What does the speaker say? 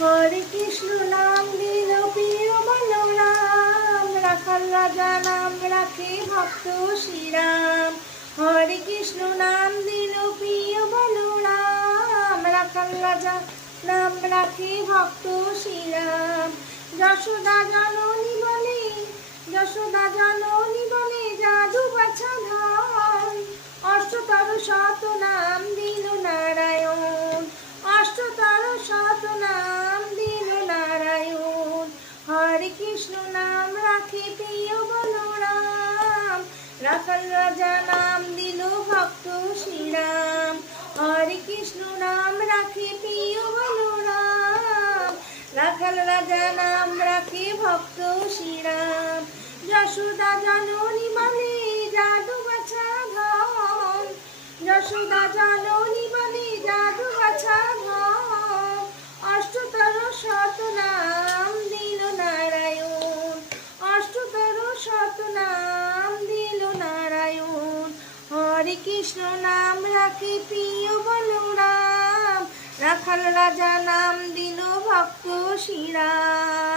হরে কৃষ্ণ নাম দিল প্রিয় বলরাম, রাখাল রাজা নাম রাখে ভক্ত শ্রীরাম। হরে কৃষ্ণ নাম দিল প্রিয় বলরাম, রাখাল রাজা নাম রাখে ভক্ত শ্রীরাম। যশোদা জননী বলে, যশোদা জননী বলে জাদু বাছা ধন, অষ্টতর শত নাম দিল নারায়ণ, অষ্টতর শত নাম দিল নারায়ণ। হরে কৃষ্ণ নাম রাখে প্রিয় বলরাম, রাখাল রাজা নাম দিল ভক্ত শ্রীরাম। হরে কৃষ্ণ নাম রাখে প্রিয় বলরাম, রাখাল রাজা নাম রাখে ভক্ত শ্রীরাম। যশোদা জননী বলে জাদু বাছা ধন, যশোদা জননী বলে জাদু বাছা ধন, অষ্টতর শত নাম দিল নারায়ণ, অষ্টতর শত নাম দিল নারায়ণ। হরে কৃষ্ণ নাম রাখে প্রিয় বলরাম, রাখাল রাজা নাম দিল ভক্ত শ্রীরাম।